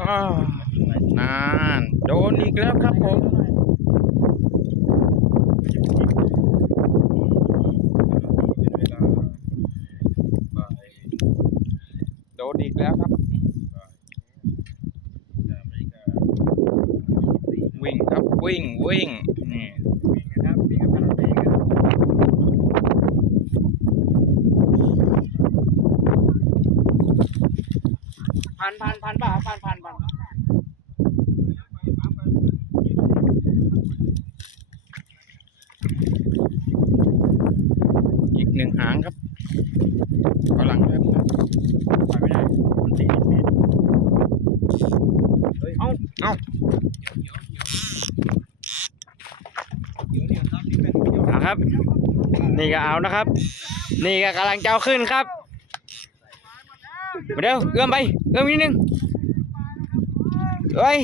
นานโดนอีกแล้วครับผมโดนอีกแล้วครับ วิ่งครับวิ่งวิ่ง พันพันพันป่ะพันพันพันอีกหนึ่งหางครับกำลังเริ่มครับไปไม่ได้มันสี่เมตรเฮ้ยเอ้าเอ้าเดี๋ยวเดี๋ยวครับนี่เป็นเดี๋ยวเอาครับ นี่ก็เอานะครับ นี่ก็กำลังจะเอาขึ้นครับ มาเดี๋ยวเอื้อมไป เอื้อมนิดนึงเฮ้ย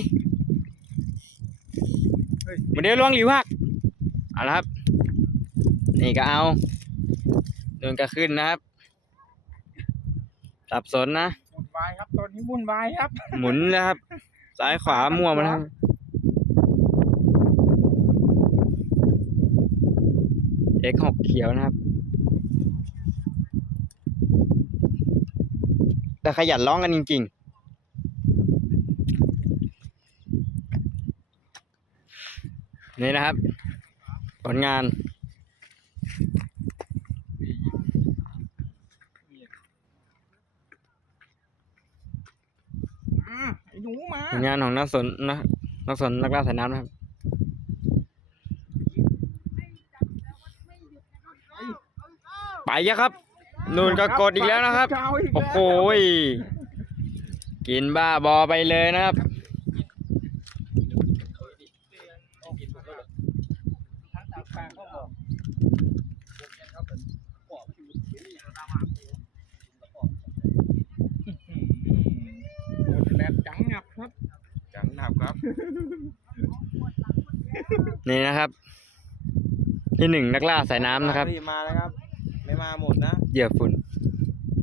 มาเดี๋ยวลวงหลิวหักเอาละครับ นี่ก็เอาโดนก็ขึ้นนะครับ สับสนนะวุ่นวายครับตอนนี้วุ่นวายครับ หมุนนะครับ ซ้ายขวามั่วมานะครับเอ็กหกเขียวนะครับ แต่ขยันร้องกันจริง ๆ นี่นะครับ ผลงานอืมไอ้หนูมาผลงานของนักสนนะนักสนนักล่าสายน้ำนะครับ ไปยะครับ นู่นก็กดอีกแล้วนะครับเจ้าอีกโอ้แล้วโหยกินบ้าบอไปเลยนะครับโอ้แบบจังงับครับจังงับครับ นี่นะครับ ที่หนึ่งนักล่าสายน้ำนะครับรีบมาแล้วครับ ไม่มาหมดนะ เหยื่อฝุ่น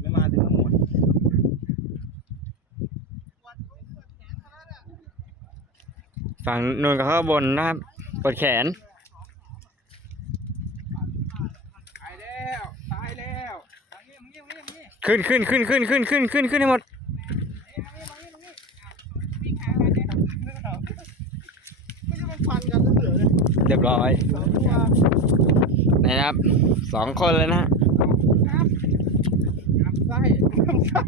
ไม่มาถึงหมดฝั่งนู่นกับข้างบนนะครับกดแขน ตายแล้ว ตายแล้วมานี่มานี่มานี่มานี่ขึ้นขึ้นขึ้นขึ้นขึ้นขึ้นขึ้นขึ้นให้หมดไม่ใช่มันฟันกันแล้วเหรอเนี่ยเรียบร้อย สองตัวนี่นะครับสองคนเลยนะฮะ งับไส้งับไส้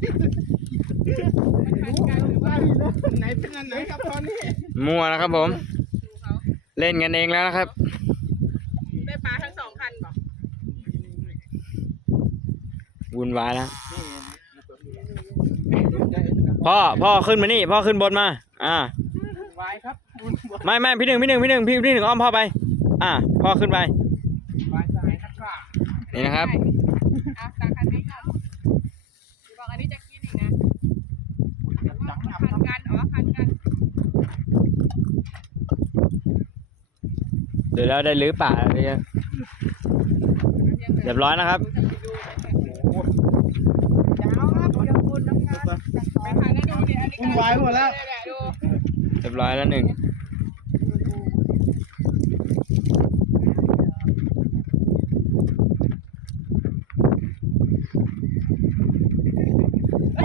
รู้งับไส้แล้วไหนเป็นอันไหนครับตอนนี้มั่วนะครับผมเล่นกันเองแล้วนะครับ ได้ปลาทั้งสองคันป่ะวุ่นวายแล้วพ่อพ่อขึ้นมานี่พ่อขึ้นบนมา อ่า วายครับวุ่นวายไม่ไม่พี่หนึ่งพี่หนึ่งพี่หนึ่งพี่พี่หนึ่งอ้อมพ่อไป อ่าพ่อขึ้นไปวายสายนักกล้านี่นะครับอะตักอันนี้ก่อนบ อันนี้จะกินอีกนะว่าพันกันอ๋อพันกันเดี๋ยวล้วได้หรือป่าอะไรเงี้ยเรียบร้อยนะครับวุ่นวายหมดแล้ว เรียบร้อยแล้วหนึ่ง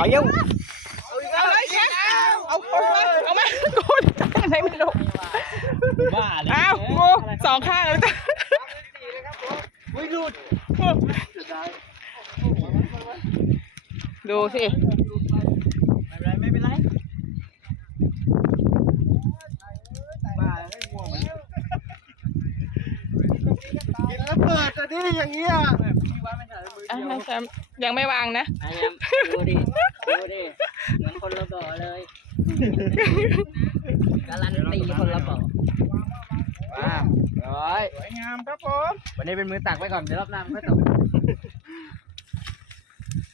ไปเย้าเอาเลยแค่เอาคนมาเอามากูอะไรไม่รู้บ้าเลยอ้าวงูสองข้างเลยจ้ะอุ้ยหลุดดูสิไม่เป็นไรไม่เป็นไรบ้าไม่ง่วงกินแล้วเปิดจะดิอย่างเงี้ย อะน้องแซมยังไม่วางนะ อันนี้ดูดิ ดูดิ เหมือนคนละบ่อเลยการันตีคนละบ่อมาร้อย สวยงามครับผม วันนี้เป็นมือตักไว้ก่อน เดี๋ยวรอบหน้ามันค่อยตก